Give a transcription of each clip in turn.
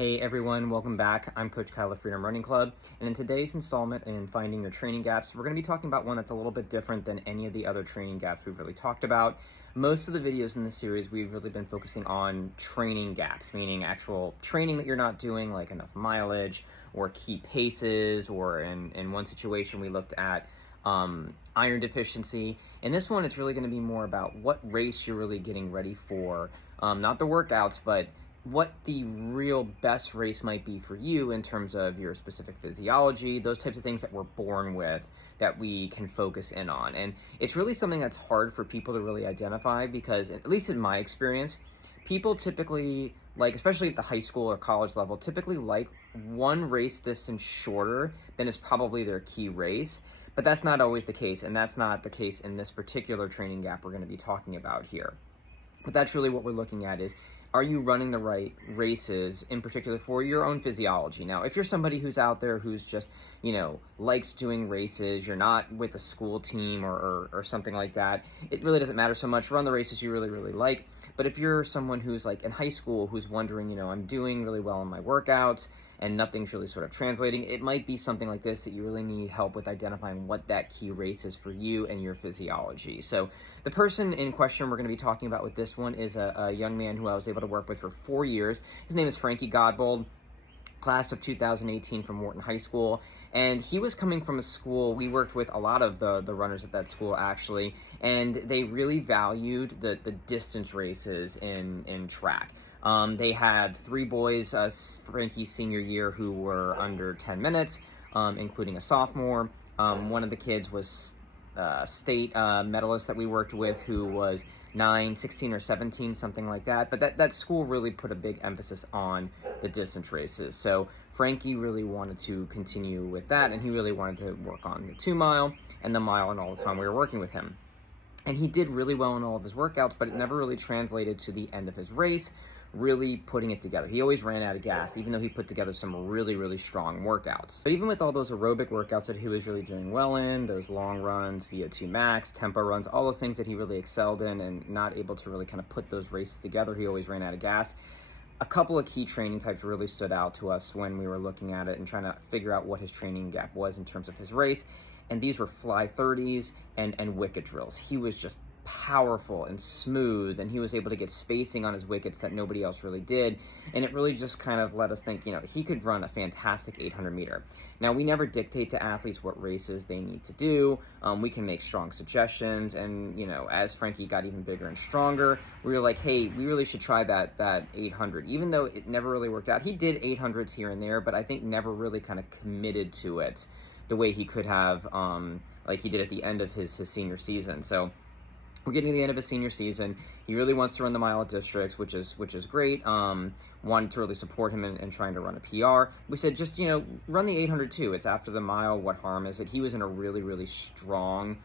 Hey everyone, welcome back. I'm Coach Kyle of Freedom Running Club, and in today's installment in Finding Your Training Gaps, we're going to be talking about one that's a little bit different than any of the other training gaps we've really talked about. Most of the videos in this series, we've really been focusing on training gaps, meaning actual training that you're not doing, like enough mileage or key paces, or in one situation we looked at iron deficiency. In this one, it's really going to be more about what race you're really getting ready for, not the workouts, but what the real best race might be for you in terms of your specific physiology, those types of things that we're born with that we can focus in on. And it's really something that's hard for people to really identify because, at least in my experience, people typically, like especially at the high school or college level, typically like one race distance shorter than is probably their key race. But that's not always the case, and that's not the case in this particular training gap we're going to be talking about here. But that's really what we're looking at is, are you running the right races, in particular for your own physiology? Now, if you're somebody who's out there who's just, likes doing races, you're not with a school team or something like that, it really doesn't matter so much. Run the races you really, really like. But if you're someone who's like in high school who's wondering, I'm doing really well in my workouts and nothing's really sort of translating, it might be something like this that you really need help with identifying what that key race is for you and your physiology. So the person in question we're going to be talking about with this one is a young man who I was able to work with for 4 years. His name is Frankie Godbold, class of 2018 from Wharton High School, and he was coming from a school, we worked with a lot of the runners at that school actually, and they really valued the distance races in track. They had 3 boys, Frankie's senior year, who were under 10 minutes, including a sophomore. One of the kids was state medalist that we worked with who was 9, 16, or 17, something like that. But that school really put a big emphasis on the distance races. So Frankie really wanted to continue with that, and he really wanted to work on the 2 mile and the mile and all the time we were working with him. And he did really well in all of his workouts, but it never really translated to the end of his race, really putting it together. He always ran out of gas, even though he put together some really, really strong workouts. But even with all those aerobic workouts that he was really doing well in, those long runs, VO2 max, tempo runs, all those things that he really excelled in and not able to really kind of put those races together, he always ran out of gas. A couple of key training types really stood out to us when we were looking at it and trying to figure out what his training gap was in terms of his race. And these were fly 30s and wicket drills. He was just powerful and smooth, and he was able to get spacing on his wickets that nobody else really did. And it really just kind of let us think, he could run a fantastic 800 meter. Now, we never dictate to athletes what races they need to do. We can make strong suggestions. And, as Frankie got even bigger and stronger, we were like, hey, we really should try that 800. Even though it never really worked out. He did 800s here and there, but I think never really kind of committed to it the way he could have, like he did at the end of his senior season. So we're getting to the end of his senior season. He really wants to run the mile at districts, which is great. Wanted to really support him in trying to run a PR. We said, just, run the 800 too. It's after the mile. What harm is it? He was in a really, really strong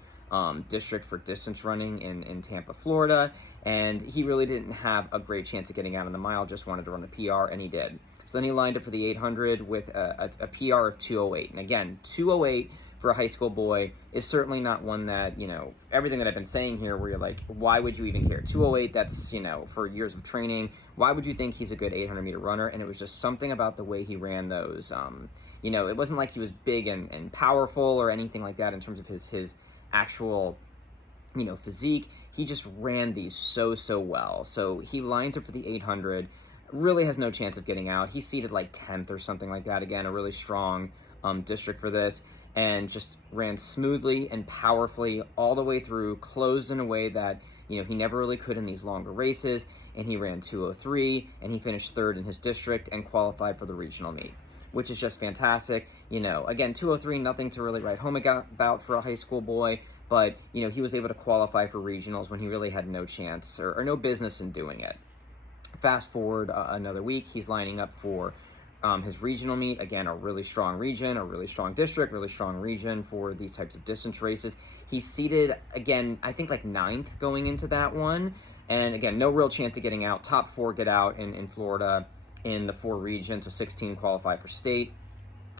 district for distance running in Tampa, Florida. And he really didn't have a great chance of getting out on the mile, just wanted to run the PR, and he did. So then he lined up for the 800 with a PR of 2:08. And again, 2:08 for a high school boy is certainly not one that, everything that I've been saying here where you're like, why would you even care? 2:08, that's, for years of training. Why would you think he's a good 800 meter runner? And it was just something about the way he ran those. It wasn't like he was big and powerful or anything like that in terms of his actual, physique. He just ran these so well. So he lines up for the 800, really has no chance of getting out. He's seated like 10th or something like that. Again, a really strong district for this, and just ran smoothly and powerfully all the way through, closed in a way that, he never really could in these longer races, and he ran 2:03, and he finished 3rd in his district and qualified for the regional meet, which is just fantastic. Again, 2:03, nothing to really write home about for a high school boy, but, he was able to qualify for regionals when he really had no chance or no business in doing it. Fast forward another week, he's lining up for his regional meet. Again, a really strong region, a really strong district, really strong region for these types of distance races. He's seated, again, I think like 9th going into that one. And again, no real chance of getting out. Top 4 get out in Florida in the 4 regions, so 16 qualify for state.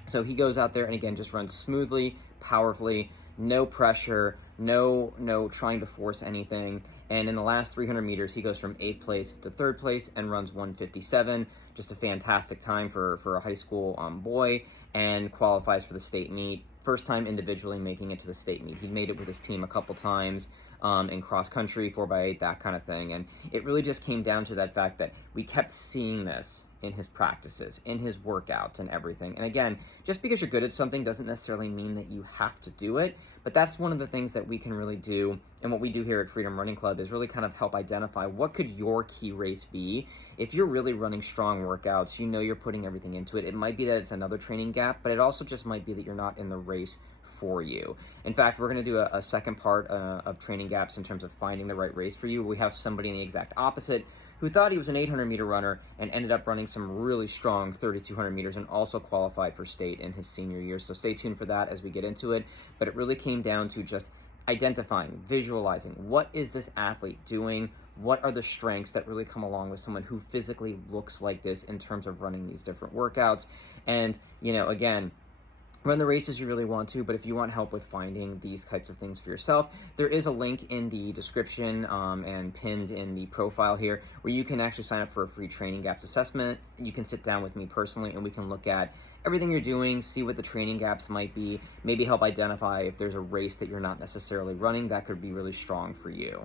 So he goes out there and again, just runs smoothly, powerfully, no pressure, no trying to force anything. And in the last 300 meters, he goes from 8th place to 3rd place and runs 1:57, just a fantastic time for a high school boy, and qualifies for the state meet. First time individually making it to the state meet. He made it with his team a couple times in cross country, 4x8, that kind of thing. And it really just came down to that fact that we kept seeing this in his practices, in his workouts and everything. And again, just because you're good at something doesn't necessarily mean that you have to do it, but that's one of the things that we can really do. And what we do here at Freedom Running Club is really kind of help identify what could your key race be. If you're really running strong workouts, you know you're putting everything into it. It might be that it's another training gap, but it also just might be that you're not in the race for you. In fact, we're going to do a second part of training gaps in terms of finding the right race for you. We have somebody in the exact opposite who thought he was an 800-meter runner and ended up running some really strong 3,200 meters and also qualified for state in his senior year. So stay tuned for that as we get into it. But it really came down to just identifying, visualizing, what is this athlete doing? What are the strengths that really come along with someone who physically looks like this in terms of running these different workouts? And, you know, again, run the races you really want to, but if you want help with finding these types of things for yourself, there is a link in the description and pinned in the profile here where you can actually sign up for a free training gaps assessment. You can sit down with me personally and we can look at everything you're doing, see what the training gaps might be, maybe help identify if there's a race that you're not necessarily running that could be really strong for you.